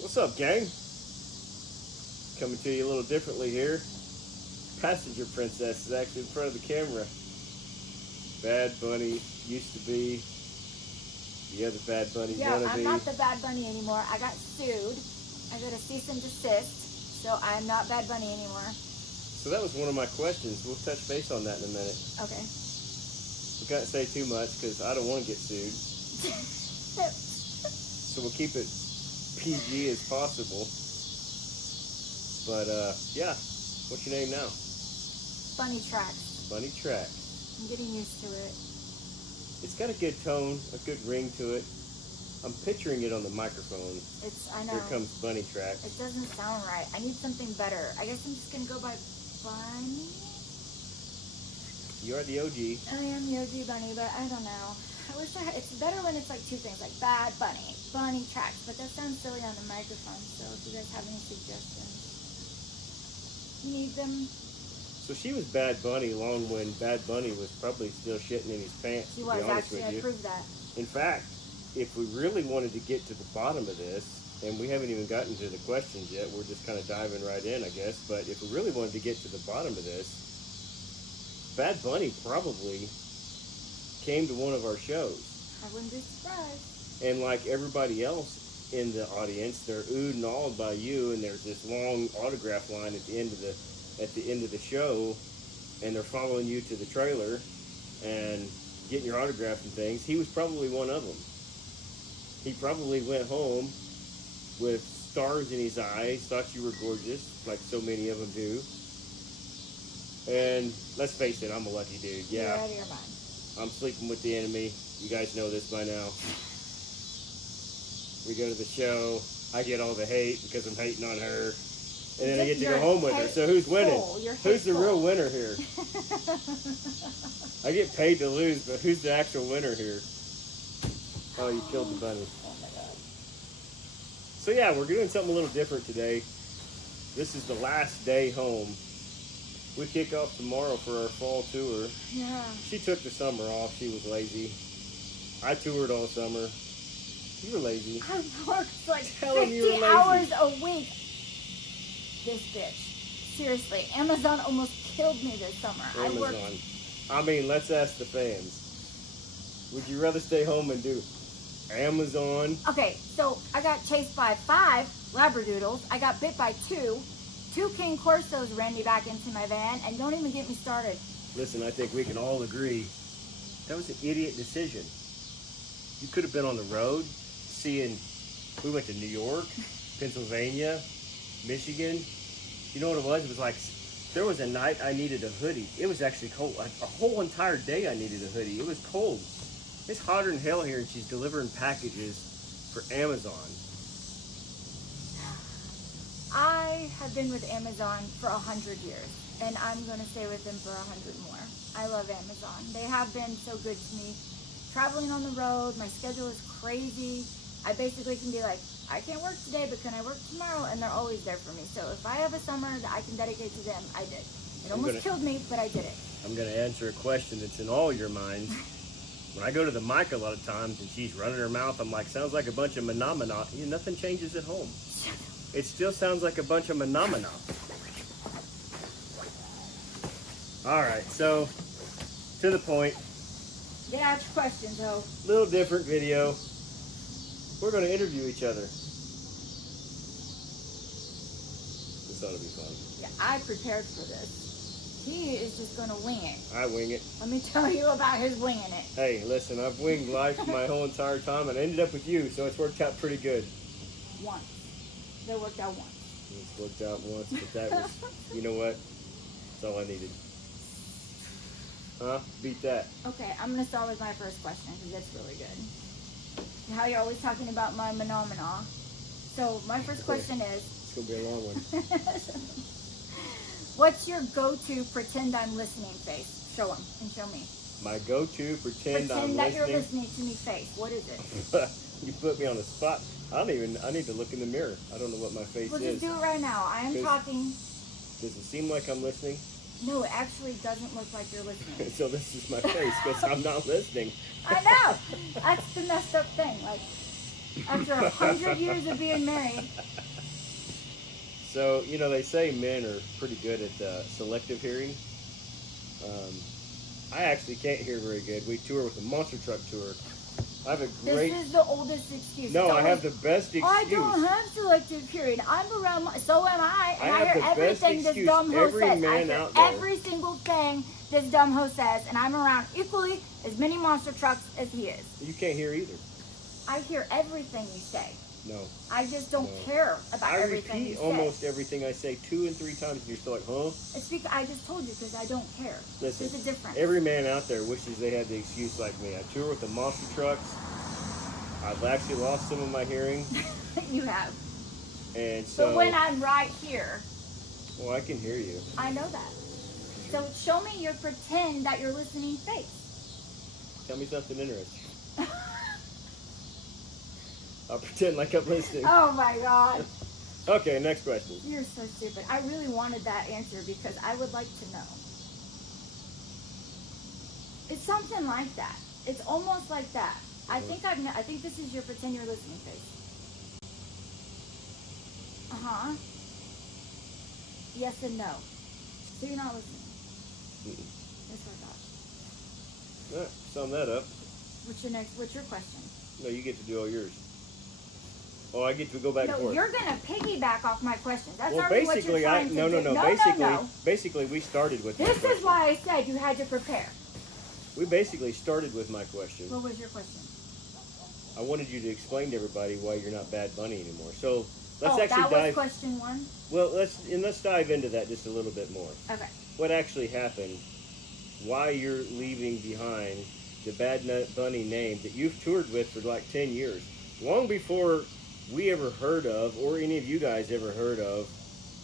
What's up, gang? Coming to you a little differently here. Passenger Princess is actually in front of the camera. Bad Bunny used to be. The other Bad Bunny wanna I'm be. not the Bad Bunny anymore. I got sued. I got a cease and desist. So I'm not Bad Bunny anymore. So that was one of my questions. We'll touch base on that in a minute. Okay. We can't say too much because I don't want to get sued. So we'll keep it PG as possible. But yeah, what's your name now? Bunny Tracks. Bunny Tracks. I'm getting used to it. It's got a good tone, a good ring to it. I'm picturing it on the microphone. I know. Here comes Bunny Tracks. It doesn't sound right. I need something better. I guess I'm just gonna go by Bunny. You are the OG. I am the OG Bunny, but I don't know. I wish I had. It's better when it's like two things, like Bad Bunny, Bunny Tracks. But that sounds silly on the microphone. So if you guys have any suggestions, need them. So she was Bad Bunny long when Bad Bunny was probably still shitting in his pants. She to was be honest actually. with you. I proved that. In fact, if we really wanted to get to the bottom of this, and we haven't even gotten to the questions yet, we're just kind of diving right in, I guess. But if we really wanted to get to the bottom of this, Bad Bunny probably came to one of our shows. I wouldn't be surprised. And like everybody else in the audience, they're oohed and awed by you, and there's this long autograph line at the end of the show, and they're following you to the trailer and getting your autograph and things. He was probably one of them. He probably went home with stars in his eyes, thought you were gorgeous, like so many of them do. And let's face it, I'm a lucky dude. You're Yeah, out of your mind. I'm sleeping with the enemy. You guys know this by now. We go to the show. I get all the hate because I'm hating on her. And then I get to go home with her. So who's winning? Who's the real winner here? I get paid to lose, but who's the actual winner here? Oh, you killed the bunny. Oh my god. So yeah, we're doing something a little different today. This is the last day home. We kick off tomorrow for our fall tour. Yeah. She took the summer off. She was lazy. I toured all summer. You were lazy. I worked like Telling you 50 were lazy. hours a week. This bitch. Seriously, Amazon almost killed me this summer. Amazon. I mean, let's ask the fans. Would you rather stay home and do Amazon? Okay, so I got chased by 5 Labradoodles. I got bit by 2. 2 King Corsos ran me back into my van, and don't even get me started. Listen, I think we can all agree that was an idiot decision. You could have been on the road, seeing. We went to New York, Pennsylvania, Michigan. You know what it was? It was like there was a night I needed a hoodie. It was actually cold. Like a whole entire day I needed a hoodie. It was cold. It's hotter than hell here, and she's delivering packages for Amazon. I have been with Amazon for 100 years, and I'm going to stay with them for 100 more. I love Amazon. They have been so good to me. Traveling on the road, my schedule is crazy. I basically can be like, I can't work today, but can I work tomorrow? And they're always there for me. So if I have a summer that I can dedicate to them, I did. It almost killed me, but I did it. I'm going to answer a question that's in all your minds. When I go to the mic a lot of times and she's running her mouth, I'm like, sounds like a bunch of phenomena. Nothing changes at home. It still sounds like a bunch of phenomena. All right, so to the point. Get out your questions, though. Little different video. We're going to interview each other. This ought to be fun. Yeah, I prepared for this. He is just going to wing it. I wing it. Let me tell you about his winging it. Hey, listen, I've winged life my whole entire time, and I ended up with you, so it's worked out pretty good. Once. That worked out once. It's worked out once, but that was, you know what? That's all I needed. Huh? Beat that. Okay, I'm going to start with my first question because it's really good. How you're always talking about my phenomena. So my first question is... It's going to be a long one. What's your go-to pretend I'm listening face? Show him and show me. My go-to pretend I'm that listening. you're listening to me face. What is it? You put me on the spot. I need to look in the mirror. I don't know what my face Well, is. just do it right now. I am talking. Does it seem like I'm listening? No, it actually doesn't look like you're listening. So this is my face because I'm not listening. I know. That's the messed up thing. Like, After 100 years of being married. So, you know, they say men are pretty good at selective hearing. I actually can't hear very good. We tour with a monster truck tour. I have a great... This is the oldest excuse. No, I have the best excuse. I don't have selective hearing. I'm around... So am I. And I have hear the everything best this dumb host every says. man I hear out there. every single thing this dumb host says. And I'm around equally as many monster trucks as he is. You can't hear either. I hear everything you say. No. I just don't care about everything you I say. repeat almost everything I say 2 and 3 times, and you're still like, huh? It's because I just told you because I don't care. Listen, there's a difference. Every man out there wishes they had the excuse like me. I tour with the monster trucks. I've actually lost some of my hearing. You have. And so... But when I'm right here... Well, I can hear you. I know that. So show me your pretend that you're listening face. Tell me something interesting. I'll pretend like I'm listening. Oh my God. Okay, next question. You're so stupid. I really wanted that answer because I would like to know. It's something like that. It's almost like that. I think this is your pretend you're listening face. Uh-huh. Yes and no. So you're not listening. That's what I thought. All right, sum that up. What's your question? No, you get to do all yours. Oh, I get to go back and No, forth. you're gonna piggyback off my questions. That's Well, already what you're basically, trying to do. No. basically, we started with. This is why I said you had to prepare. We basically started with my question. What was your question? I wanted you to explain to everybody why you're not Bad Bunny anymore. So let's that actually was dive. question one. Well, let's dive into that just a little bit more. Okay. What actually happened? Why you're leaving behind the Bad Bunny name that you've toured with for like 10 years, long before we ever heard of, or any of you guys ever heard of,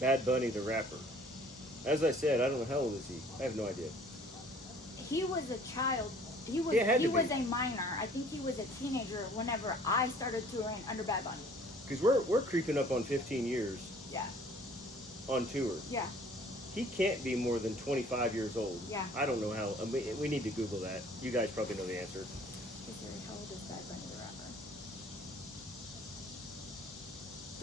Bad Bunny the rapper. As I said, I don't know how old is he. I have no idea. He was a child. He was a minor. I think he was a teenager whenever I started touring under Bad Bunny. Because we're creeping up on 15 years. Yeah. On tour. Yeah. He can't be more than 25 years old. Yeah. I don't know how. We need to Google that. You guys probably know the answer. How old is Bad Bunny the rapper?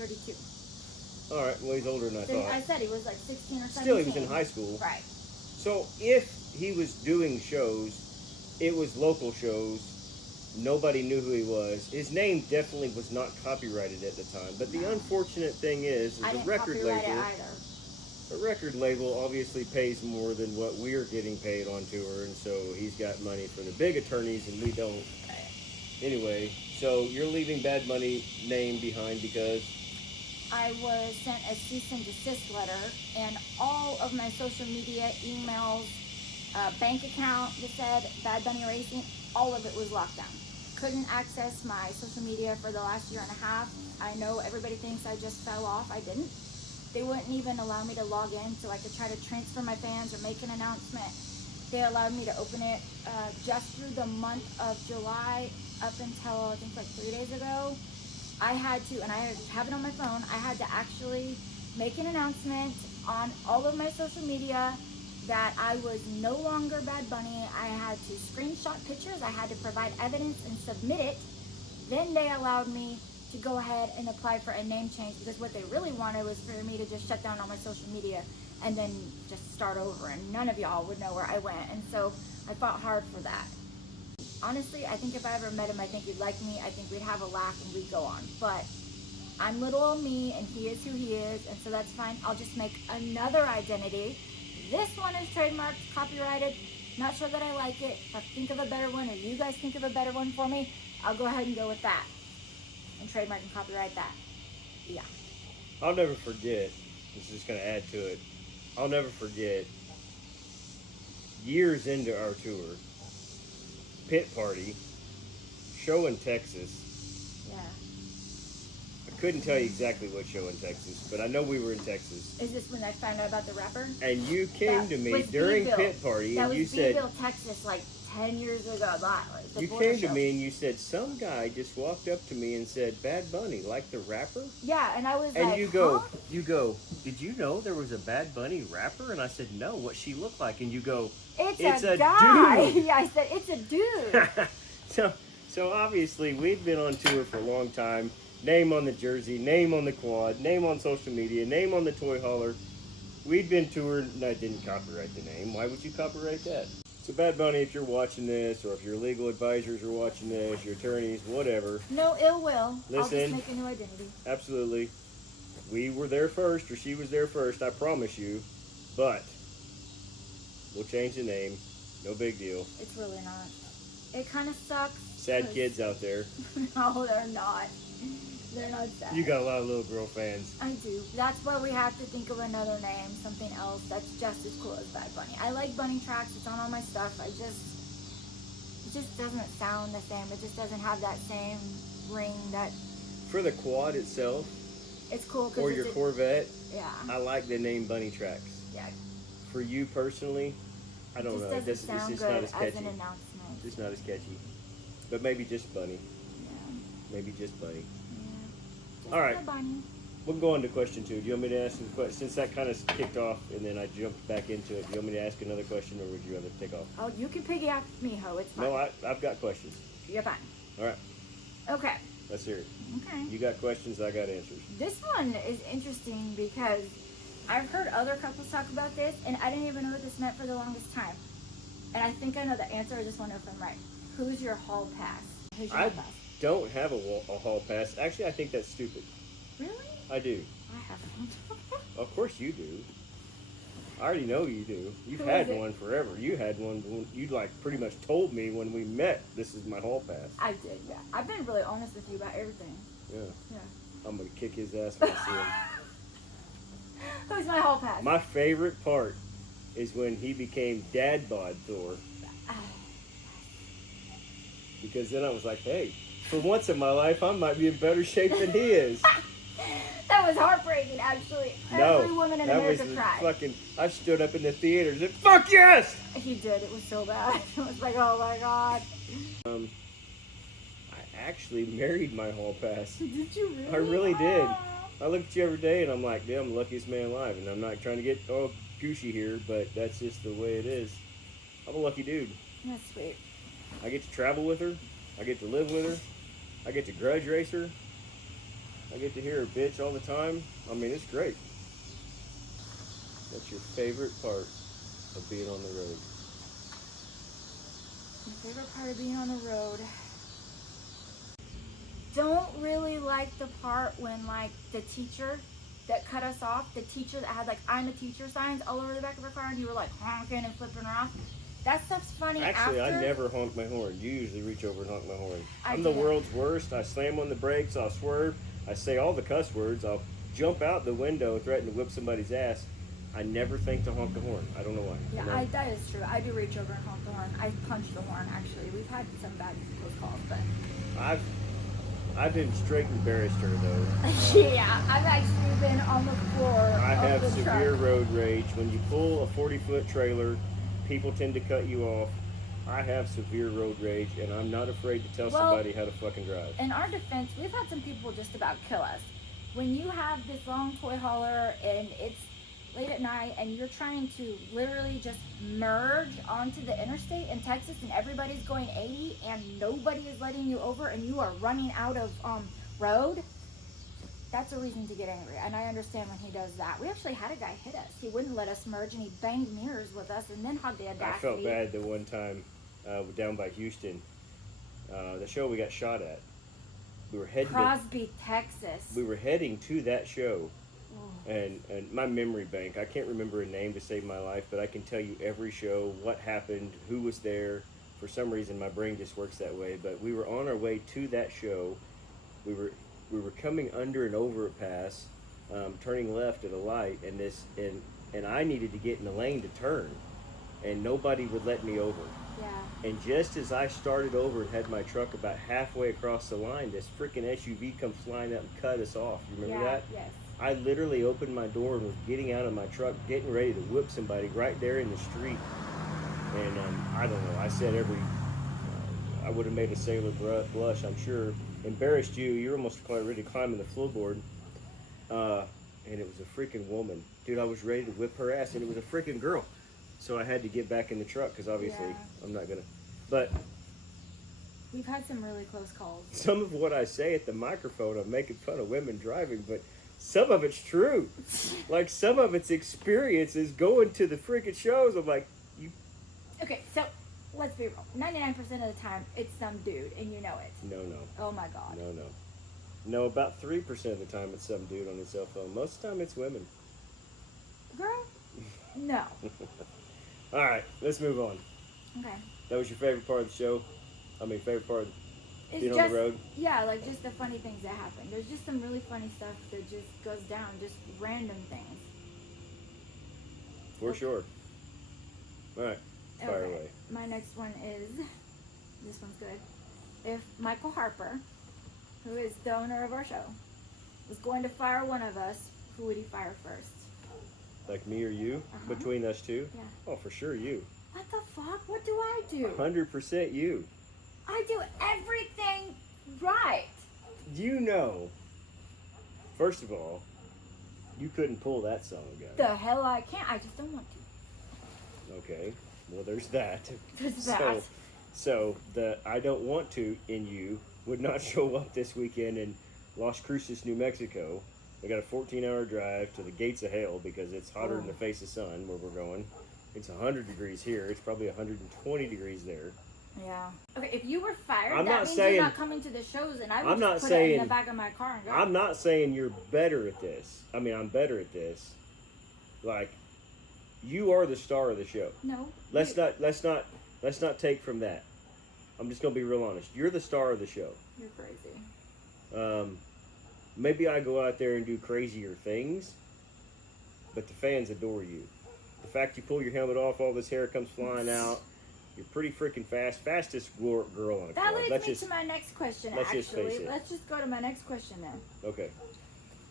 32. All right. Well, he's older than I thought. I said he was like 16 or 17. Still, he was in high school. Right. So if he was doing shows, it was local shows. Nobody knew who he was. His name definitely was not copyrighted at the time. But the unfortunate thing is I the didn't record copyright label. it either. A record label obviously pays more than what we're getting paid on tour, and so he's got money from the big attorneys, and we don't. Anyway, so you're leaving Bad Bunny name behind because I was sent a cease and desist letter, and all of my social media, emails, bank account that said Bad Bunny Racing, all of it was locked down. Couldn't access my social media for the last year and a half. I know everybody thinks I just fell off. I didn't. They wouldn't even allow me to log in so I could try to transfer my fans or make an announcement. They allowed me to open it just through the month of July up until I think like 3 days ago. I had to, and I have it on my phone, I had to actually make an announcement on all of my social media that I was no longer Bad Bunny. I had to screenshot pictures, I had to provide evidence and submit it. Then they allowed me to go ahead and apply for a name change, because what they really wanted was for me to just shut down all my social media and then just start over, and none of y'all would know where I went. And so I fought hard for that. Honestly, I think if I ever met him, I think he'd like me. I think we'd have a laugh and we'd go on. But I'm little old me, and he is who he is, and so that's fine. I'll just make another identity. This one is trademarked, copyrighted. Not sure that I like it. If I think of a better one, or you guys think of a better one for me, I'll go ahead and go with that. And trademark and copyright that. Yeah. I'll never forget. This is just going to add to it. I'll never forget. Years into our tour, pit party, show in Texas. Yeah. I couldn't tell you exactly what show in Texas, but I know we were in Texas. Is this when I found out about the rapper? And you came to me during pit party, and you said, That was Beeville, Texas, like 10 years ago. You came to me and you said, some guy just walked up to me and said, Bad Bunny, like the rapper? Yeah, and I was and like, you go, did you know there was a Bad Bunny rapper? And I said, no, what's she look like? And you go, it's a guy. dude. Yeah, I said, it's a dude. So obviously we'd been on tour for a long time. Name on the jersey, name on the quad, name on social media, name on the toy hauler. We'd been touring, and I didn't copyright the name. Why would you copyright that? So Bad Bunny, if you're watching this, or if your legal advisors are watching this, your attorneys, whatever. No ill will. I'll Listen. just make a new identity. Absolutely. We were there first, or she was there first, I promise you. But we'll change the name. No big deal. It's really not. It kind of sucks. Sad kids out there. No, they're not. They're not sad. You got a lot of little girl fans. I do. That's why we have to think of another name, something else that's just as cool as Bad Bunny. I like Bunny Tracks. It's on all my stuff. It just doesn't sound the same. It just doesn't have that same ring that. For the quad itself, it's cool. Or your Corvette, yeah. I like the name Bunny Tracks. Yeah. For you personally, I don't know. It just doesn't sound good not as catchy. as an announcement. It's not as catchy. But maybe just Bunny. Yeah. Maybe just Bunny. Yeah. Just All right. Bunny. We'll go on to question 2. Do you want me to ask some questions? Since that kind of kicked off and then I jumped back into it, do you want me to ask another question or would you rather take off? Oh, you can piggy off me, ho. It's fine. No, I've got questions. You're fine. All right. Okay. Let's hear it. Okay. You got questions, I got answers. This one is interesting because I've heard other couples talk about this, and I didn't even know what this meant for the longest time. And I think I know the answer. I just want to know if I'm right. Who's your hall pass? Who's your hall pass? Don't have a hall pass. Actually, I think that's stupid. Really? I do. I haven't. Of course you do. I already know you do. You've Who had is it? one forever. You had one when you like pretty much told me when we met, this is my hall pass. I did, yeah. I've been really honest with you about everything. Yeah. Yeah. I'm going to kick his ass when I see him. Who's my hall pass? My favorite part is when he became Dad Bod Thor. Because then I was like, hey, for once in my life, I might be in better shape than he is. That was heartbreaking, actually. No, Every woman in that America was cried. fucking. I stood up in the theater and said, "Fuck yes!" He did. It was so bad. It was like, oh my god. I actually married my hall pass. Did you really? I really did. Aw. I look at you every day and I'm like, damn, I'm the luckiest man alive. And I'm not trying to get all gooshy here, but that's just the way it is. I'm a lucky dude. That's sweet. I get to travel with her. I get to live with her. I get to grudge race her. I get to hear her bitch all the time. I mean, it's great. What's your favorite part of being on the road? My favorite part of being on the road. Don't really like the part when, like, the teacher that cut us off, the teacher that had, like, I'm a teacher signs all over the back of her car, and you were, like, honking and flipping her off. That stuff's funny. Actually, after. I never honk my horn. You usually reach over and honk my horn. I I'm the do. world's worst. I slam on the brakes. I'll swerve. I say all the cuss words. I'll jump out the window, threaten to whip somebody's ass. I never think to honk the horn. I don't know why. Yeah, that is true. I do reach over and honk the horn. I punch the horn, actually. We've had some bad close calls, but... I've been straight embarrassed her, though. Yeah, I've actually been on the floor I of have the severe truck. road rage. When you pull a 40-foot trailer, people tend to cut you off. I have severe road rage, and I'm not afraid to tell somebody how to fucking drive. In our defense, we've had some people just about kill us. When you have this long toy hauler and it's late at night and you're trying to literally just merge onto the interstate in Texas and everybody's going 80 and nobody is letting you over and you are running out of road, that's a reason to get angry. And I understand when he does that. We actually had a guy hit us. He wouldn't let us merge and he banged mirrors with us and then had the audacity. I felt bad the one time down by Houston, the show we got shot at. We were heading Crosby, Texas. we were heading to that show. And my memory bank, I can't remember a name to save my life, but I can tell you every show, what happened, who was there. For some reason, my brain just works that way. But we were on our way to that show. We were coming under an overpass, turning left at a light, and I needed to get in the lane to turn, and nobody would let me over. Yeah. And just as I started over and had my truck about halfway across the line, this freaking SUV comes flying up and cut us off. You remember that? Yes. I literally opened my door and was getting out of my truck, getting ready to whip somebody right there in the street. And I don't know, I said I would have made a sailor blush, I'm sure. Embarrassed you, you're almost ready to climb in the floorboard. And it was a freaking woman. Dude, I was ready to whip her ass, and it was a freaking girl. So I had to get back in the truck, because obviously I'm not going to. But We've had some really close calls. Some of what I say at the microphone, I'm making fun of women driving, but some of it's true. Like, some of it's experiences going to the freaking shows. I'm like, you. Okay, so let's be real. 99% of the time, it's some dude, and you know it. No. Oh my God. No. No, about 3% of the time it's some dude on his cell phone. Most of the time it's women. Girl? No. All right, let's move on. Okay. That was your favorite part of the show? I mean, favorite part of It's being just, on the road? Yeah, like just the funny things that happen. There's just some really funny stuff that just goes down, just random things. For sure. All right, fire away. My next one is, this one's good. If Michael Harper, who is the owner of our show, was going to fire one of us, who would he fire first? Like me or you? Between us two? Yeah. Oh, for sure you. What the fuck? What do I do? 100% you. I do everything right. You know, first of all, you couldn't pull that song again. The hell I can't. I just don't want to. Okay, well there's that. There's that. So the I don't want to in you would not show up this weekend in Las Cruces, New Mexico. We got a 14-hour drive to the gates of hell because it's hotter in the face of sun where we're going. It's 100 degrees here. It's probably 120 degrees there. Yeah. Okay, if you were fired, I'm that not means saying- you're not coming to the shows, and I would I'm not just put it in saying- the back of my car and go. I'm not saying you're better at this. I mean, I'm better at this. Like, you are the star of the show. No. Let's not take from that. I'm just gonna be real honest. You're the star of the show. You're crazy. Maybe I go out there and do crazier things, but the fans adore you. The fact you pull your helmet off, all this hair comes flying out. You're pretty freaking fast. Fastest girl on a That club. leads me to my next question, let's just face actually. it. Let's just go to my next question then. Okay.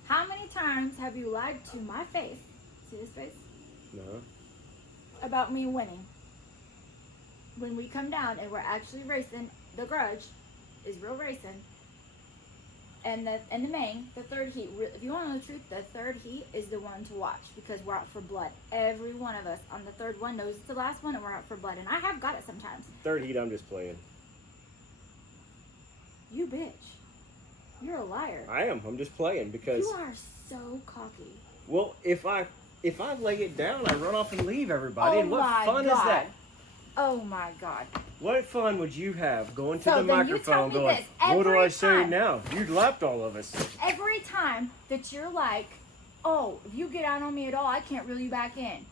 How many times have you lied to my face, see this face, No. about me winning? When we come down and we're actually racing, the Grudge is real racing. And the main, the third heat, if you want to know the truth, the third heat is the one to watch because we're out for blood. Every one of us on the third one knows it's the last one and we're out for blood. And I have got it sometimes. Third heat, I'm just playing. You bitch. You're a liar. I am. I'm just playing because. You are so cocky. Well, if I lay it down, I run off and leave everybody. And what fun is that? Oh my God. What fun would you have going to So the then you tell microphone me going, this what do every I say time. now? You lapped all of us. Every time that you're like, oh, if you get out on me at all, I can't reel you back in.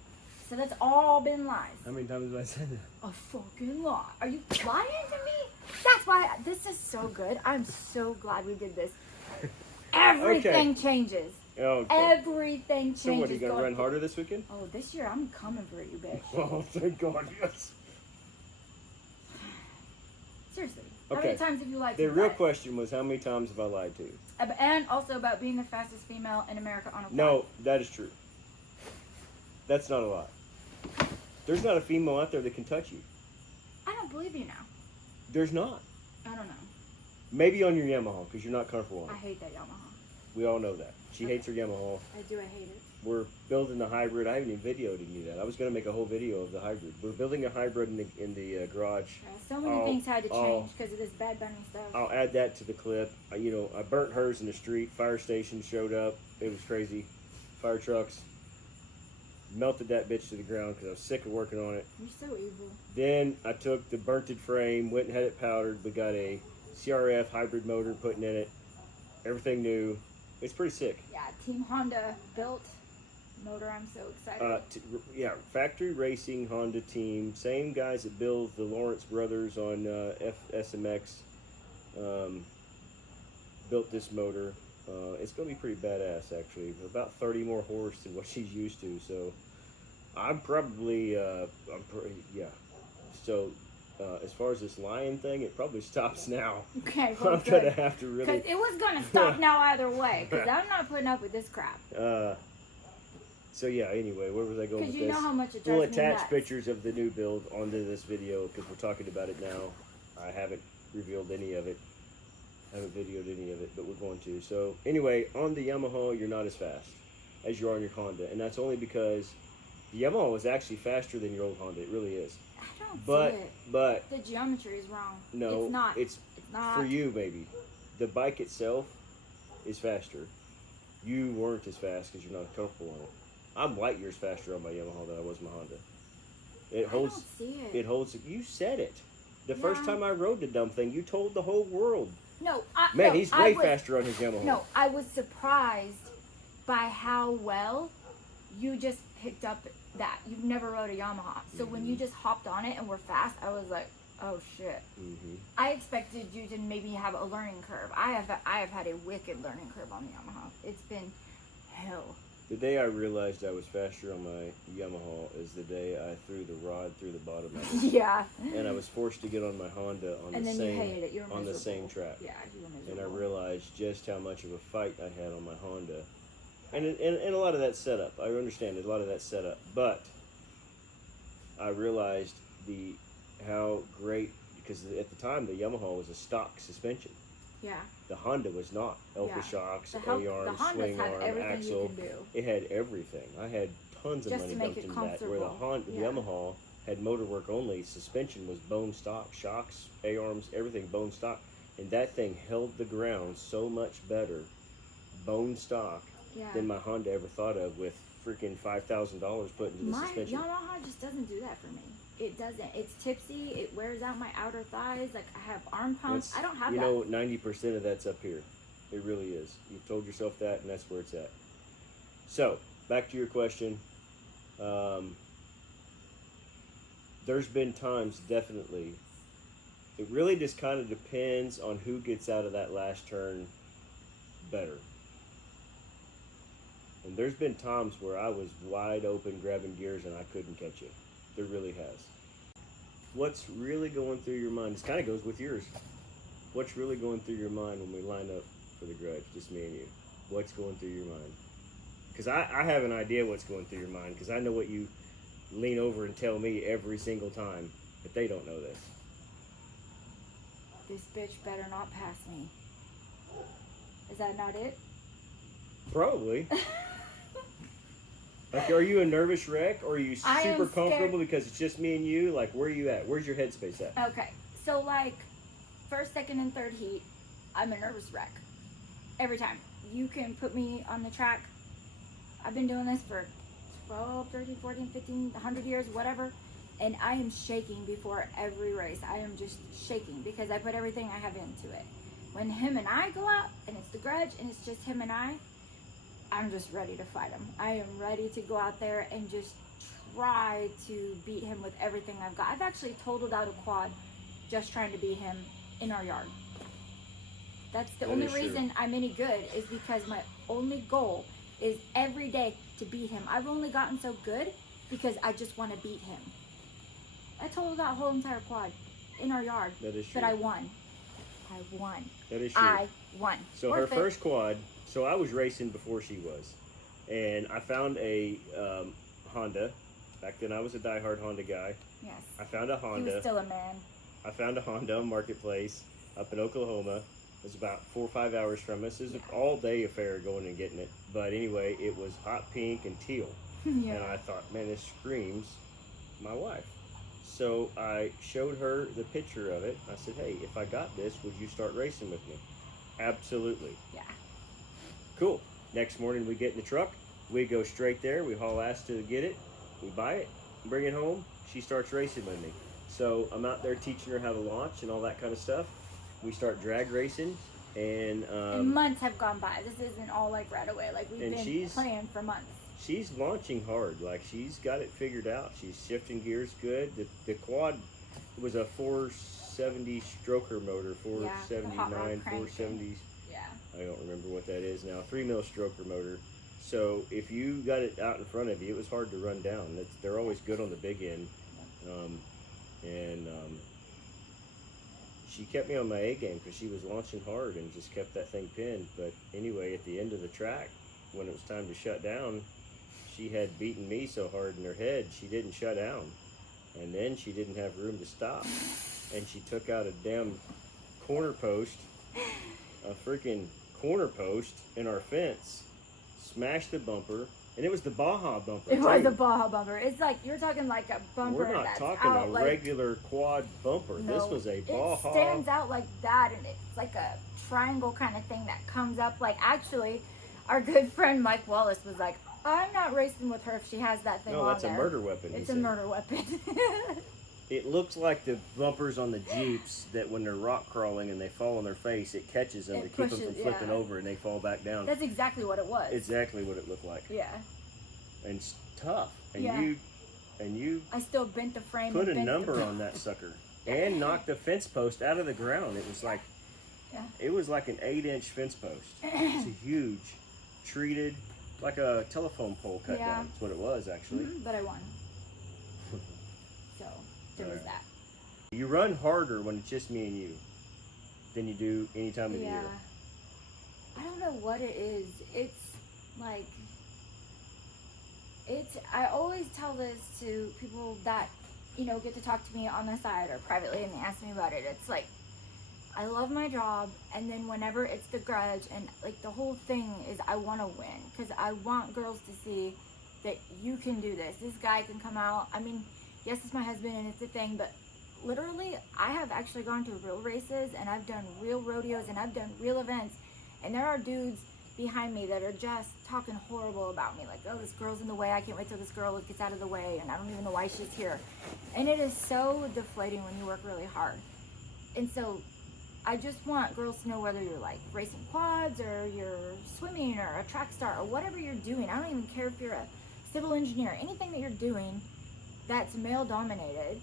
So that's all been lies. How many times have I said that? A fucking lie. Are you lying to me? That's why this is so good. I'm so glad we did this. Everything changes. Okay. Everything changes. So what, are you going to going run harder this weekend? Oh, this year I'm coming for you, bitch. Oh, thank God, yes. Seriously. How Okay. many times have you lied to The me real about it? question was, how many times have I lied to you? And also about being the fastest female in America on a quad. No, that is true. That's not a lie. There's not a female out there that can touch you. I don't believe you now. There's not. I don't know. Maybe on your Yamaha, because you're not comfortable on I it. hate that Yamaha. We all know that. She hates her Yamaha. I do. I hate it. We're building the hybrid. I haven't even videoed you that. I was going to make a whole video of the hybrid. We're building a hybrid in the garage. So many things had to change because of this Bad Bunny stuff. I'll add that to the clip. I burnt hers in the street. Fire station showed up. It was crazy. Fire trucks. Melted that bitch to the ground because I was sick of working on it. You're so evil. Then I took the burnt frame, went and had it powdered. We got a CRF hybrid motor putting in it. Everything new. It's pretty sick. Yeah, Team Honda built motor. I'm so excited. Factory racing Honda team. Same guys that build the Lawrence brothers on SMX built this motor. It's going to be pretty badass, actually. About 30 more horse than what she's used to. So I'm probably, So as far as this lion thing, it probably stops now. Okay, I'm going to have to really. Because it was going to stop now either way. Because I'm not putting up with this crap. So yeah, anyway, where was I going with Because this? you know how much it We'll drives me attach nuts. pictures of the new build onto this video because we're talking about it now. I haven't revealed any of it. I haven't videoed any of it, but we're going to. So anyway, on the Yamaha, you're not as fast as you are on your Honda. And that's only because The Yamaha was actually faster than your old Honda. It really is. I don't But see it. but The geometry is wrong. no, It's not. It's not. for you, baby. The bike itself is faster. You weren't as fast because you're not comfortable on it. I'm light years faster on my Yamaha than I was my Honda. It holds. I don't see it. It holds. You said it. The first Yeah. time I rode the dumb thing, you told the whole world. No, Man, no, he's way faster on his Yamaha. No, I was surprised by how well you just picked up that. You've never rode a Yamaha. So when you just hopped on it and were fast, I was like, oh shit. Mm-hmm. I expected you to maybe have a learning curve. I have had a wicked learning curve on the Yamaha. It's been hell. The day I realized I was faster on my Yamaha is the day I threw the rod through the bottom of it. Yeah. And I was forced to get on my Honda on And the then same you hated it. You were on the miserable. same track. Yeah, you were And miserable. I realized just how much of a fight I had on my Honda. And a lot of that setup. I understand a lot of that setup. But I realized how great, because at the time the Yamaha was a stock suspension. Yeah. The Honda was not. Elka Yeah. shocks, The A-arm, Hondas swing had arm, everything axle. you can do. It had everything. I had tons of Just money to make dumped it into that. Where the comfortable. the Yamaha had motor work only. Suspension was bone stock. Shocks, A-arms, everything bone stock. And that thing held the ground so much better, bone stock, Yeah. than my Honda ever thought of with freaking $5,000 put into the My suspension. Yamaha just doesn't do that for me. It doesn't. It's tipsy. It wears out my outer thighs. Like, I have arm pumps. It's- I don't have you that. know, 90% of that's up here. It really is. You've told yourself that, and that's where it's at. So, back to your question. There's been times, definitely. It really just kind of depends on who gets out of that last turn better. And there's been times where I was wide open grabbing gears and I couldn't catch it. There really has. What's really going through your mind? This kind of goes with yours. What's really going through your mind when we line up for the grudge, just me and you? What's going through your mind? Because I have an idea what's going through your mind, because I know what you lean over and tell me every single time, but they don't know this. This bitch better not pass me. Is that not it? Probably. Like, are you a nervous wreck, or are you I am super scared. comfortable because it's just me and you? Like, where are you at? Where's your headspace at? Okay. So, like, first, second, and third heat, I'm a nervous wreck. Every time. You can put me on the track. I've been doing this for 12, 13, 14, 15, 100 years, whatever. And I am shaking before every race. I am just shaking because I put everything I have into it. When him and I go out, and it's the grudge, and it's just him and I'm just ready to fight him. I am ready to go out there and just try to beat him with everything I've got. I've actually totaled out a quad just trying to beat him in our yard. That's the That only is true. reason I'm any good, is because my only goal is every day to beat him. I've only gotten so good because I just want to beat him. I totaled out whole entire quad in our yard, That is true. but I won. I won. That is true. I won. So Worth her it. first quad, so I was racing before she was. And I found a Honda. Back then I was a diehard Honda guy. Yes. I found a He Honda. was still a man. I found a Honda on Marketplace up in Oklahoma. It was about 4 or 5 hours from us. It was an all-day affair going and getting it. But anyway, it was hot pink and teal. Yeah. And I thought, man, this screams my wife. So I showed her the picture of it. I said, hey, if I got this, would you start racing with me? Absolutely. Yeah. Cool. Next morning we get in the truck. We go straight there. We haul ass to get it. We buy it, bring it home. She starts racing with me. So I'm out there teaching her how to launch and all that kind of stuff. We start drag racing, and And months have gone by. This isn't all like right away. Like, we've And been she's- playing for months. she's launching hard. Like, she's got it figured out. She's shifting gears good. The quad was a 470 stroker motor, the hot rod 479, crank 470. Yeah. I don't remember what that is now. 3 mil stroker motor. So if you got it out in front of you, it was hard to run down. They're always good on the big end. She kept me on my A game because she was launching hard and just kept that thing pinned. But anyway, at the end of the track, when it was time to shut down, she had beaten me so hard in her head, she didn't shut down. And then she didn't have room to stop. And she took out a damn corner post, a freaking corner post in our fence, smashed the bumper, And it was the Baja bumper. It was too. a Baja bumper. It's like, you're talking like a bumper We're not that's talking out a like, regular quad bumper. no, This was a Baja. It stands out like that, and it's like a triangle kind of thing that comes up. Like, actually, our good friend Mike Wallace was like, I'm not racing with her if she has that thing on No, that's there. a murder weapon. It's a murder weapon. It looks like the bumpers on the Jeeps that when they're rock crawling and they fall on their face, it catches them to keep them from flipping over and they fall back down. That's exactly what it was. Exactly what it looked like. Yeah. And it's tough. And Yeah. you I still bent the frame. put and a bent number the... on that sucker and knocked the fence post out of the ground. It was like, it was like an 8-inch fence post. It's a huge, treated, like a telephone pole cut down. That's what it was actually. But I won. So there was that. You run harder when it's just me and you than you do any time of the year. I don't know what it is. It's like, I always tell this to people that, you know, get to talk to me on the side or privately and they ask me about it. It's like, I love my job, and then whenever it's the grudge, and like the whole thing is I want to win, because I want girls to see that you can do this. This guy can come out. I mean, yes, it's my husband and it's a thing, but literally I have actually gone to real races, and I've done real rodeos, and I've done real events, and there are dudes behind me that are just talking horrible about me, like, oh, this girl's in the way, I can't wait till this girl gets out of the way, and I don't even know why she's here. And it is so deflating when you work really hard. And so I just want girls to know, whether you're like racing quads or you're swimming or a track star or whatever you're doing, I don't even care if you're a civil engineer, anything that you're doing that's male dominated,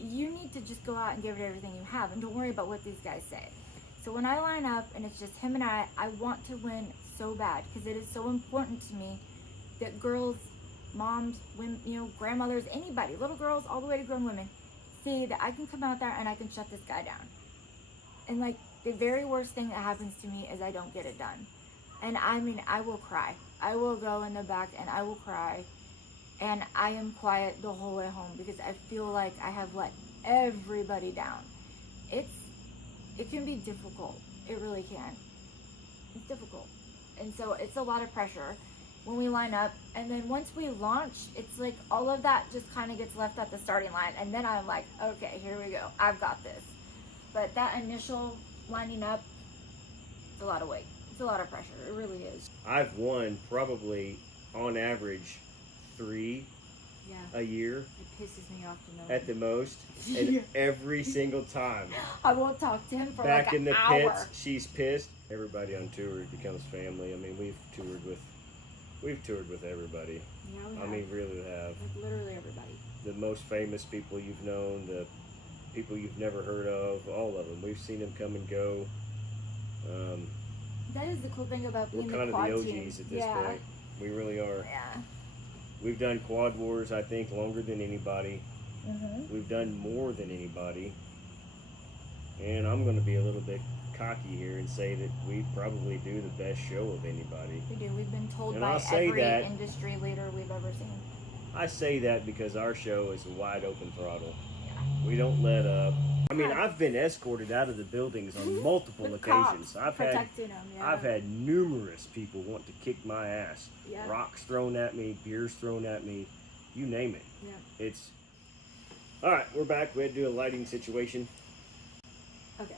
you need to just go out and give it everything you have, and don't worry about what these guys say. So when I line up and it's just him and I want to win so bad, because it is so important to me that girls, moms, women, you know, grandmothers, anybody, little girls all the way to grown women, see that I can come out there and I can shut this guy down. And like, the very worst thing that happens to me is I don't get it done. And I mean, I will cry. I will go in the back and I will cry. And I am quiet the whole way home, because I feel like I have let everybody down. It can be difficult. It really can. It's difficult. And so it's a lot of pressure when we line up. And then once we launch, it's like all of that just kind of gets left at the starting line. And then I'm like, okay, here we go. I've got this. But that initial lining up, it's a lot of weight. It's a lot of pressure. It really is. I've won probably, on average, 3 a year. It pisses me off to know. At the most. And every single time. I won't talk to him for back like in the an hour. pits, she's pissed. Everybody on tour becomes family. I mean, we've toured with everybody. Yeah, we have. I mean, really have. Like literally everybody. The most famous people you've known, the people you've never heard of, all of them. We've seen them come and go. That is the cool thing about being We're kind the of quad the OGs team. at this point. We really are. Yeah. We've done Quadwars, I think, longer than anybody. Mm-hmm. We've done more than anybody. And I'm going to be a little bit cocky here and say that we probably do the best show of anybody. We do. We've been told And by I'll say every that- industry leader we've ever seen. I say that because our show is a wide open throttle. Yeah. We don't let up. I mean, I've been escorted out of the buildings on multiple The occasions. cops protecting them, yeah. I've had numerous people want to kick my ass. Yeah. Rocks thrown at me, beers thrown at me, you name it. Yeah. It's all right. We're back. We had to do a lighting situation. Okay,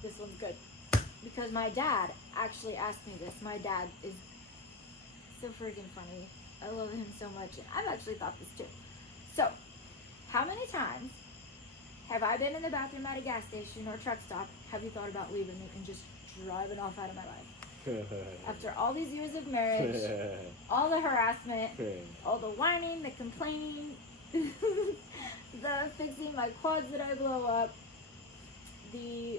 this one's good. Because my dad actually asked me this. My dad is so freaking funny. I love him so much. And I've actually thought this too. So, how many times have I been in the bathroom at a gas station or truck stop? Have you thought about leaving me and just driving off out of my life? After all these years of marriage, all the harassment, all the whining, the complaining, the fixing my quads that I blow up, the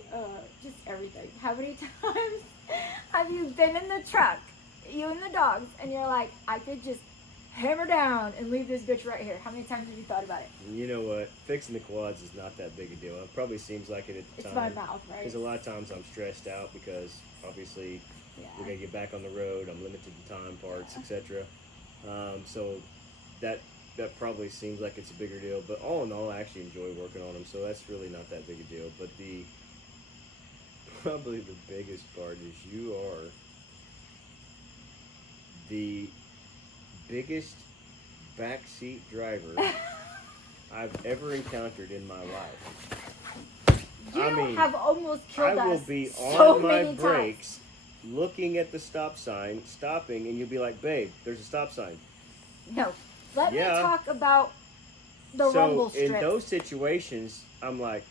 just everything. How many times have you been in the truck, you and the dogs, and you're like, I could just hammer down and leave this bitch right here? How many times have you thought about it? You know what? Fixing the quads is not that big a deal. It probably seems like it at the time. It's my mouth, right? Because a lot of times I'm stressed out because obviously we're gonna get back on the road. I'm limited to time, parts, etc. So that probably seems like it's a bigger deal. But all in all, I actually enjoy working on them, so that's really not that big a deal. But probably the biggest part is you are the biggest backseat driver I've ever encountered in my life. You I mean, have almost killed us. I will be so on my many brakes, looking at the stop sign, stopping, and you'll be like, "Babe, there's a stop sign." No, let me Yeah. talk about the rumble So in strips. those situations, I'm like,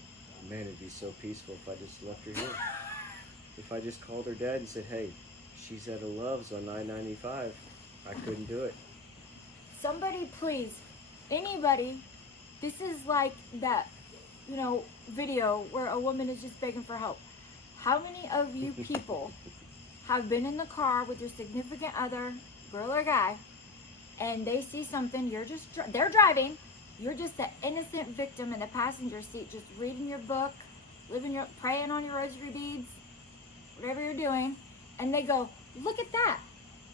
man, it'd be so peaceful if I just left her here. If I just called her dad and said, "Hey, she's at a Love's on 995. I couldn't do it." Somebody please, anybody, this is like that, video where a woman is just begging for help. How many of you people have been in the car with your significant other, girl or guy, and they see something, they're driving, you're just the innocent victim in the passenger seat, just reading your book, praying on your rosary beads, whatever you're doing, and they go, "Look at that."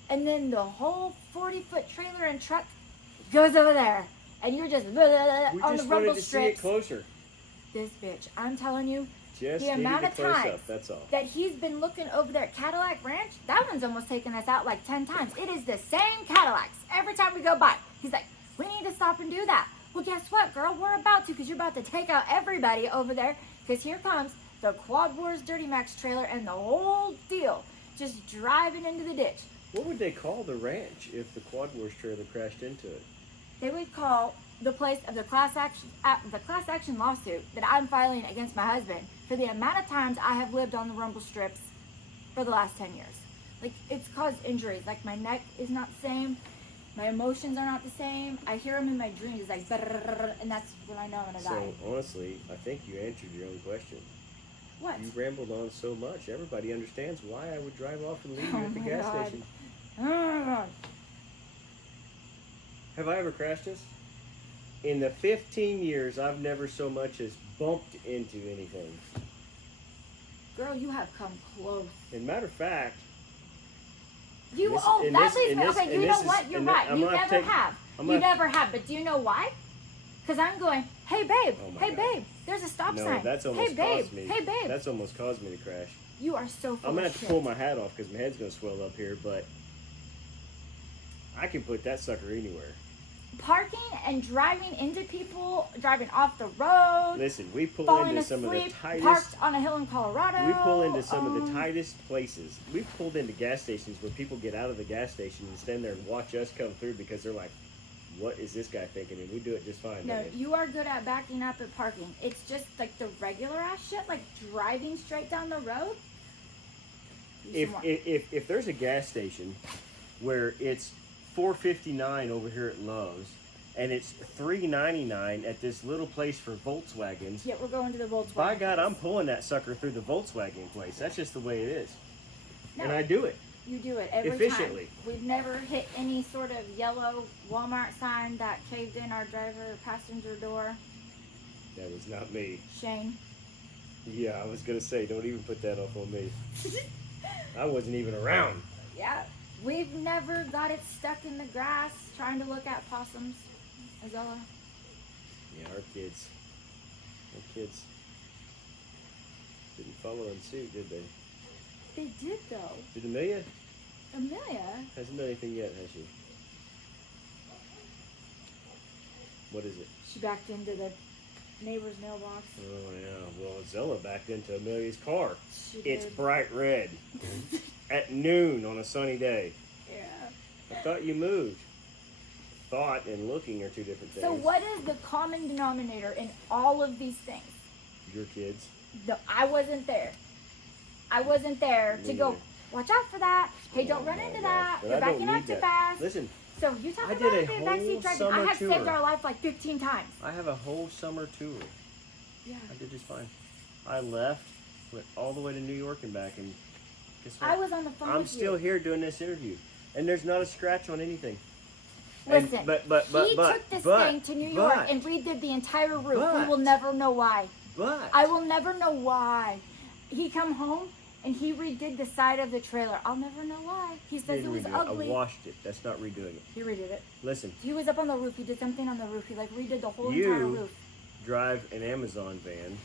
And then the whole 40-foot trailer and truck goes over there, and you're just We on just the wanted rumble to see it strips. closer. This bitch, I'm telling you, Just the needed amount a of close times up, that's all. that he's been looking over there at Cadillac Ranch, that one's almost taken us out like 10 times. It is the same Cadillacs every time we go by. He's like, "We need to stop and do that." Well, guess what, girl? We're about to, because you're about to take out everybody over there, because here comes the Quadwars Dirty Max trailer and the whole deal just driving into the ditch. What would they call the ranch if the Quadwars trailer crashed into it? They would call the place of the class action lawsuit that I'm filing against my husband for the amount of times I have lived on the rumble strips for the last 10 years. Like, it's caused injuries. Like, my neck is not the same. My emotions are not the same. I hear them in my dreams. It's like, brrrr, and that's when I know I'm gonna die. So, honestly, I think you answered your own question. What? You rambled on so much, everybody understands why I would drive off and leave you Oh at the my gas God. station. Oh my God. Have I ever crashed this? In the 15 years, I've never so much as bumped into anything. Girl, you have come close. As a matter of fact, You, This- oh, and that this- leads and me, this- okay, and you this know is- what? You're and right. I'm You gonna never take- have. I'm You gonna- never have. But do you know why? Because I'm going, "Hey, babe. Oh my Hey, God. babe. There's a stop no, sign. that's Hey, almost babe. caused me. Hey, babe." That's almost caused me to crash. You are so full I'm gonna of have to shit. pull my hat off because my head's gonna swell up here, but I can put that sucker anywhere. Parking and driving into people, driving off the road, Listen, we pull falling into some of the asleep, tightest. parked on a hill in Colorado. We pull into some of the tightest places. We've pulled into gas stations where people get out of the gas station and stand there and watch us come through because they're like, "What is this guy thinking?" And we do it just fine. No, don't we? you are good at backing up and parking. It's just like the regular ass shit, like driving straight down the road. Do some more. If there's a gas station where it's $4.59 over here at Lowe's and it's $3.99 at this little place for Volkswagens, Yeah, we're going to the Volkswagen. by God, place. I'm pulling that sucker through the Volkswagen place. That's just the way it is, No, and I do it. you do it every efficiently. time. We've never hit any sort of yellow Walmart sign that caved in our driver passenger door. That was not me. Shane. Yeah, I was gonna say, don't even put that off on me. I wasn't even around. Yeah, we've never got it stuck in the grass trying to look at possums. Azella. Yeah, our kids didn't follow in suit, did they? They did though. Did Amelia? Amelia. Hasn't done anything yet, has she? What is it? She backed into the neighbor's mailbox. Oh yeah. Well, Zella backed into Amelia's car. She It's did. bright red at noon on a sunny day. Yeah. I thought you moved. Thought and looking are two different things. So what is the common denominator in all of these things? Your kids. No, I wasn't there. I wasn't there Me to go, neither. watch out for that. Hey, Oh don't run my into gosh. that. But You're I don't backing up need too that. fast. Listen, So you talk I about did a being whole backseat driving. summer I have saved tour. our life like 15 times. I have a whole summer tour. Yeah. I did just fine. I left, went all the way to New York and back, and guess what? I was on the phone I'm with still you. here doing this interview, and there's not a scratch on anything. Listen, And, but he took this thing to New York and redid the entire roof. We but- will never know why. But I will never know why. He come home and he redid the side of the trailer. I'll never know why. He says it didn't was redo ugly. I washed it. That's not redoing it. He redid it. Listen, He was up on the roof. He did something on the roof. He like redid the whole You- entire roof. drive an Amazon van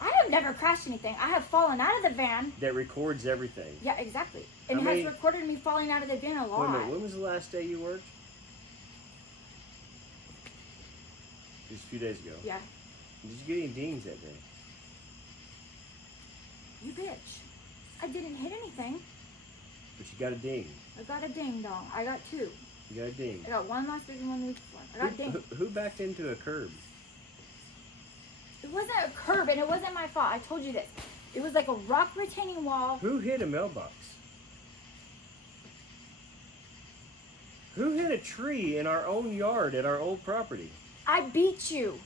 I have never crashed anything. I have fallen out of the van. that records everything. Yeah, exactly. And How it has many- recorded me falling out of the van a Wait a lot. minute. When was the last day you worked? Just a few days ago. Yeah. Did you get any dings that day? You bitch. I didn't hit anything. But you got a ding. I got a ding dong. I got two. You got a ding. I got one last week and one the week before. I got a ding. Who backed into a curb? It wasn't a curb and it wasn't my fault. I told you this. It was like a rock retaining wall. Who hit a mailbox? Who hit a tree in our own yard at our old property? I beat you.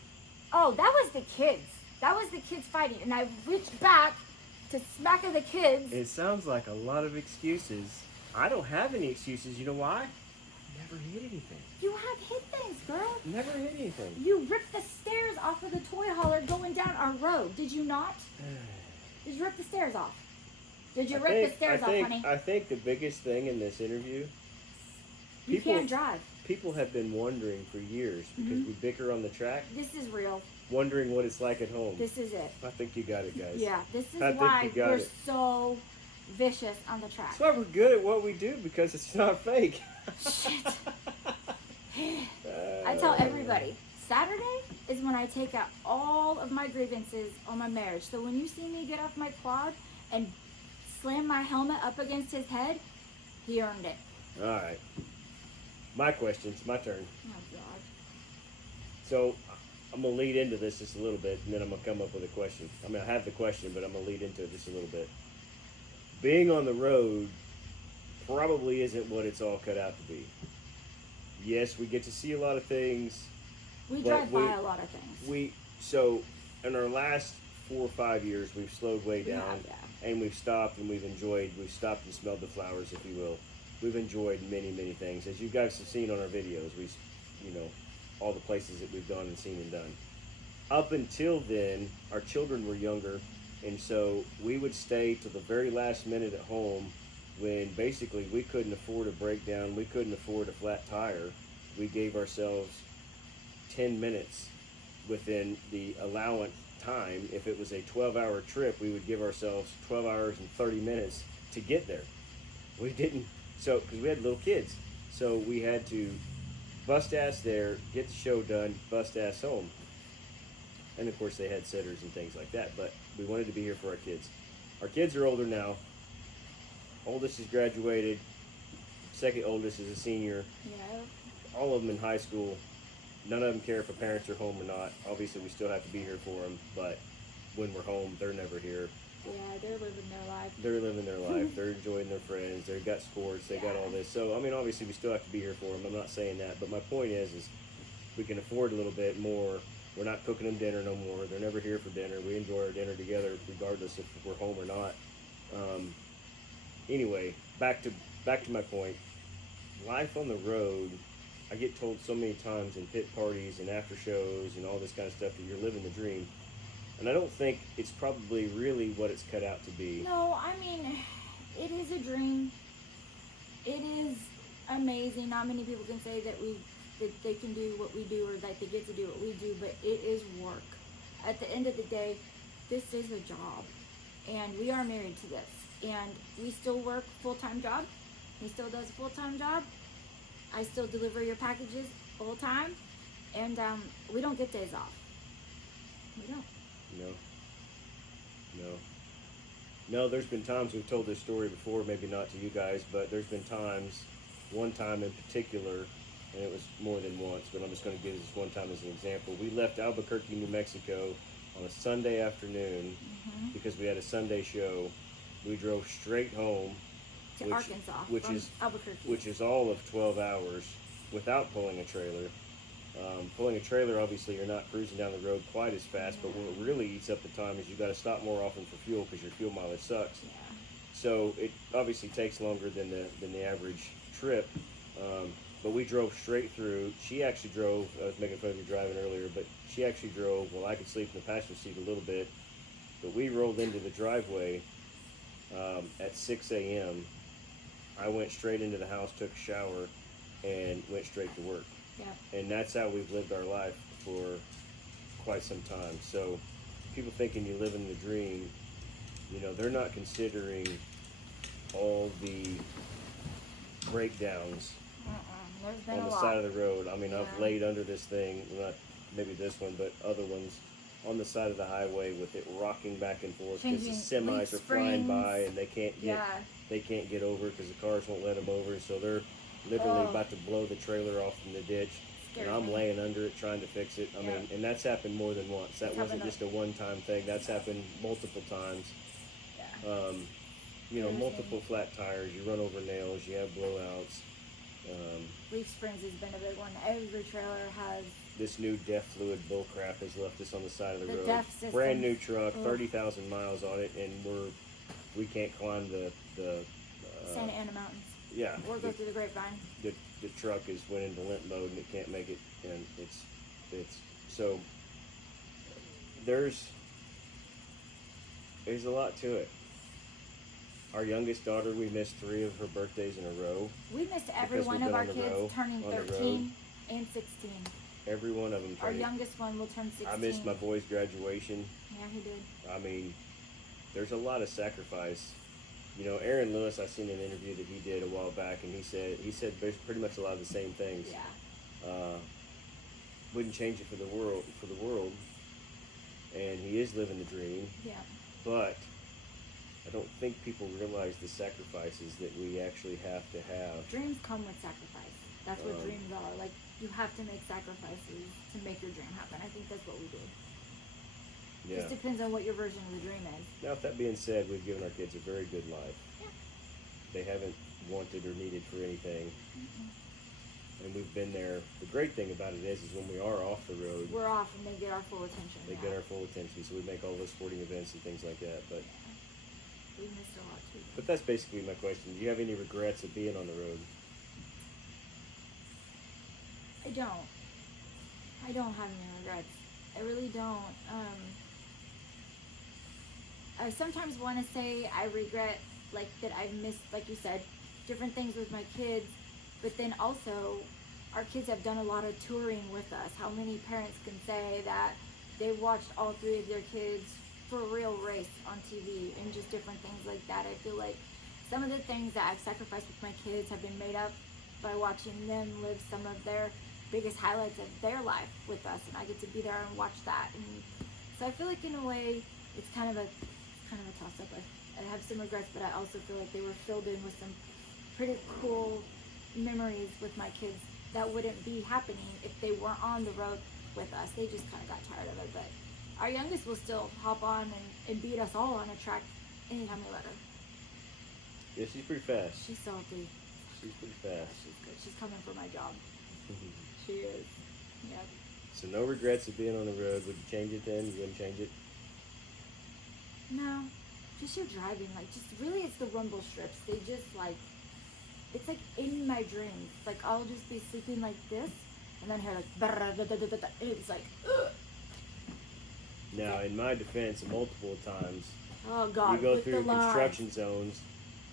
Oh, that was the kids. That was the kids fighting. And I reached back to smack at the kids. It sounds like a lot of excuses. I don't have any excuses. You know why? Never hit anything. You have hit things, girl. Never hit anything. You ripped the stairs off of the toy hauler going down our road. Did you not? Did you rip the stairs off? Did you rip the stairs off, honey? I think the biggest thing in this interview, You can't drive. people have been wondering for years because we bicker on the track, This is real. wondering what it's like at home. This is it. I think you got it, guys. Yeah, this is I think why you got we're it. so vicious on the track. That's why we're good at what we do, because it's not fake. Shit. I tell everybody, Saturday is when I take out all of my grievances on my marriage. So when you see me get off my quad and slam my helmet up against his head, he earned it. All right. My question. It's my turn. Oh, God. So I'm going to lead into this just a little bit, and then I'm going to come up with a question. I mean, I have the question, but I'm going to lead into it just a little bit. Being on the road probably isn't what it's all cut out to be. Yes, we get to see a lot of things. We But drive by a lot of things. So in our last 4 or 5 years, we've slowed way We down, have, yeah. and we've stopped and we've stopped and smelled the flowers, if you will. We've enjoyed many, many things. As you guys have seen on our videos, all the places that we've gone and seen and done. Up until then, our children were younger, and so we would stay till the very last minute at home when basically we couldn't afford a breakdown, we couldn't afford a flat tire. We gave ourselves 10 minutes within the allowance time. If it was a 12-hour trip, we would give ourselves 12 hours and 30 minutes to get there. We didn't, because we had little kids. So we had to bust ass there, get the show done, bust ass home. And of course they had sitters and things like that, but we wanted to be here for our kids. Our kids are older now. Oldest has graduated. Second oldest is a senior. Yeah. All of them in high school. None of them care if the parents are home or not. Obviously, we still have to be here for them, but when we're home, they're never here. Yeah, they're living their life. They're living their life. They're enjoying their friends. They've got sports. They got all this. So, I mean, obviously, we still have to be here for them. I'm not saying that, but my point is we can afford a little bit more. We're not cooking them dinner no more. They're never here for dinner. We enjoy our dinner together, regardless if we're home or not. Anyway, back to my point. Life on the road. I get told so many times in pit parties and after shows and all this kind of stuff that you're living the dream. And I don't think it's probably really what it's cut out to be. No, I mean, it is a dream. It is amazing. Not many people can say that they can do what we do or that they get to do what we do, but it is work. At the end of the day, this is a job. And we are married to this. And we still work full-time job. He still does a full-time job. I still deliver your packages full time, and we don't get days off. We don't. No, there's been times we've told this story before, maybe not to you guys, but there's been times, one time in particular, and it was more than once, but I'm just going to give this one time as an example. We left Albuquerque, New Mexico on a Sunday afternoon because we had a Sunday show. We drove straight home to Arkansas, which is Albuquerque, which is all of 12 hours without pulling a trailer. Pulling a trailer, obviously, you're not cruising down the road quite as fast, but what really eats up the time is you got to stop more often for fuel because your fuel mileage sucks. Yeah. So it obviously takes longer than the average trip. But we drove straight through. She actually drove. I was making fun of you driving earlier, but she actually drove. Well, I could sleep in the passenger seat a little bit, but we rolled into the driveway at 6 a.m. I went straight into the house, took a shower, and went straight to work. Yeah. And that's how we've lived our life for quite some time. So people thinking you're living the dream, they're not considering all the breakdowns There's been on a the lot. side of the road. I mean, Yeah. I've laid under this thing. maybe this one, but other ones on the side of the highway with it rocking back and forth because the Changing semis leaf are flying springs. by and they can't get over because the cars won't let them over, so they're literally about to blow the trailer off in the ditch. And I'm laying under it trying to fix it. I mean, and that's happened more than once. That wasn't just a one-time thing. That's happened multiple times. Yeah. You know, multiple flat tires. You run over nails. You have blowouts. Leaf springs has been a big one. Every trailer has. This new DEF fluid bullcrap has left us on the side of the road. DEF system. Brand new truck, 30,000 miles on it, and we can't climb the Santa Ana Mountains. Yeah. Or go through the grapevine. The truck went into limp mode and it can't make it, and it's so there's a lot to it. Our youngest daughter, we missed 3 of her birthdays in a row. We missed every one of our kids turning 13 and 16. Every one of them. Our youngest one will turn 16. I missed my boy's graduation. Yeah, he did. I mean, there's a lot of sacrifice. You know, Aaron Lewis, I seen an interview that he did a while back, and he said pretty much a lot of the same things. Yeah. Wouldn't change it for the world. And he is living the dream. Yeah. But I don't think people realize the sacrifices that we actually have to have. Dreams come with sacrifice. That's what dreams are. Like, you have to make sacrifices to make your dream happen. I think that's what we do. Yeah. Just depends on what your version of the dream is. Now, if that being said, we've given our kids a very good life. Yeah. They haven't wanted or needed for anything. Mm-mm. And we've been there. The great thing about it is when we are off the road, we're off and they get our full attention. They get our full attention, so we make all those sporting events and things like that. But we missed a lot too. But that's basically my question. Do you have any regrets of being on the road? I don't have any regrets. I really don't. I sometimes want to say I regret, like, that I've missed, like you said, different things with my kids, but then also our kids have done a lot of touring with us. How many parents can say that they watched all 3 of their kids for a real race on TV and just different things like that? I feel like some of the things that I've sacrificed with my kids have been made up by watching them live some of their biggest highlights of their life with us, and I get to be there and watch that. And so I feel like in a way it's kind of a toss-up. I have some regrets, but I also feel like they were filled in with some pretty cool memories with my kids that wouldn't be happening if they weren't on the road with us. They just kind of got tired of it, but our youngest will still hop on and beat us all on a track anytime we let her. Yeah, she's pretty fast. She's salty. She's pretty fast. She's good. She's coming for my job. She is. Yep. So no regrets of being on the road. Would you change it then? You wouldn't change it? No. Just your driving. Like, just really it's the rumble strips. They just, like, it's like in my dreams. Like, I'll just be sleeping like this, and then hear, like, and it's like, ugh. Now, in my defense, multiple times, oh, God, you go with through the construction zones,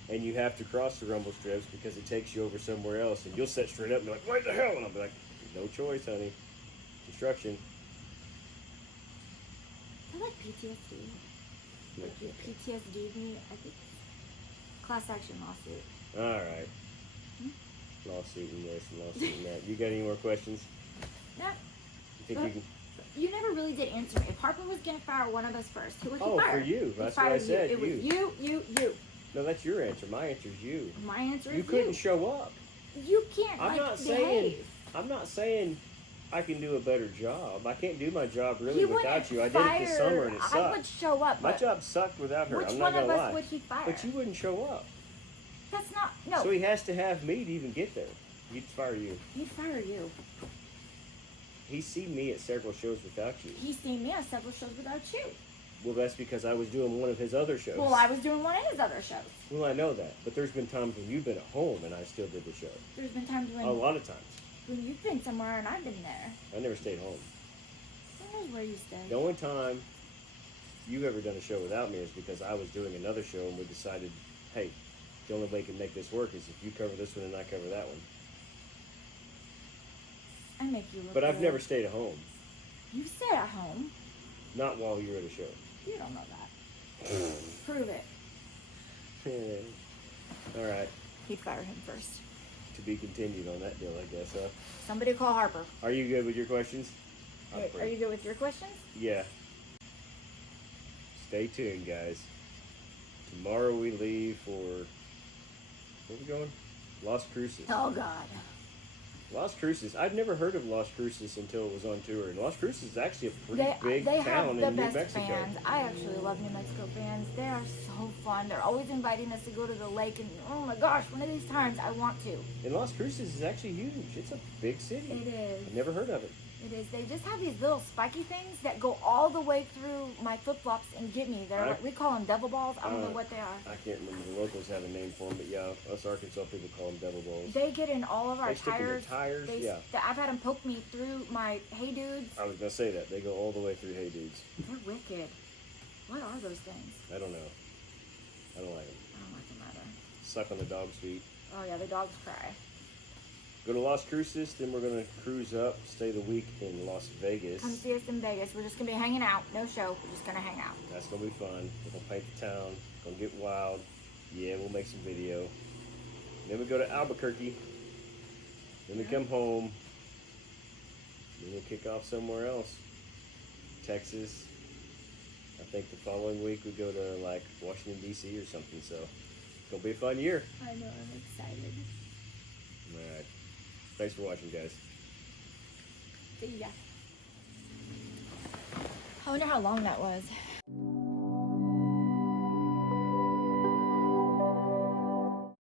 and you have to cross the rumble strips because it takes you over somewhere else, and you'll sit straight up and be like, what the hell? And I'll be like, no choice, honey. Construction. I like PTSD. Like, you PTSD me, I think class action lawsuit. All right. Lawsuit and this and lawsuit and that. You got any more questions? No. You think you can? You never really did answer me. If Harper was going to fire one of us first, who would he fire? Oh, for you. That's what I said. It was you. No, that's your answer. My answer is you. My answer is you. You couldn't show up. You can't. I'm not saying I can do a better job. I can't do my job really without you. I did it this summer and it sucked. I would show up. My job sucked without her. Which I'm not one gonna of lie. us would he fire? But you wouldn't show up. That's not no. So he has to have me to even get there. He'd fire you. He'd fire you. He's seen me at several shows without you. He's seen me at several shows without you. Well, that's because I was doing one of his other shows. Well, I was doing one of his other shows. Well, I know that. But there's been times when you've been at home and I still did the show. There's been times when... A lot of times. When you've been somewhere and I've been there. I never stayed home. Who knows where you stay? The only time you've ever done a show without me is because I was doing another show and we decided, hey, the only way we can make this work is if you cover this one and I cover that one. I make you look But I've good. never stayed at home. You stay at home. Not while you're at a show. You don't know that. Prove it. All right. He'd fire him first. To be continued on that deal, I guess, huh? Somebody call Harper. Are you good with your questions? Are you good with your questions? Yeah. Stay tuned, guys. Tomorrow we leave for, where are we going? Las Cruces. Oh God. Las Cruces. I'd never heard of Las Cruces until it was on tour. And Las Cruces is actually a pretty big They town have the in New best Mexico. fans. I actually love New Mexico fans. They are so fun. They're always inviting us to go to the lake, and oh my gosh, one of these times I want to. And Las Cruces is actually huge. It's a big city. It is. I've never heard of it. It is. They just have these little spiky things that go all the way through my flip flops and get me. They're like, we call them devil balls. I don't know what they are. I can't remember. The locals have a name for them, but yeah, us Arkansas people call them devil balls. They get in all of our They stick in tires. the tires, yeah. I've had them poke me through my Hey Dudes. I was gonna say that they go all the way through Hey Dudes. They're wicked. What are those things? I don't know. I don't like them. I don't like them either. Suck on the dog's feet. Oh yeah, the dogs cry. Go to Las Cruces, then we're gonna cruise up, stay the week in Las Vegas. Come see us in Vegas. We're just gonna be hanging out. No show. We're just gonna hang out. That's gonna be fun. We're gonna paint the town. Gonna get wild. Yeah, we'll make some video. Then we go to Albuquerque. Then we come home. Then we'll kick off somewhere else. Texas. I think the following week we go to like Washington D.C. or something. So it's gonna be a fun year. I know. I'm excited. All right. Thanks for watching, guys. See ya. I wonder how long that was.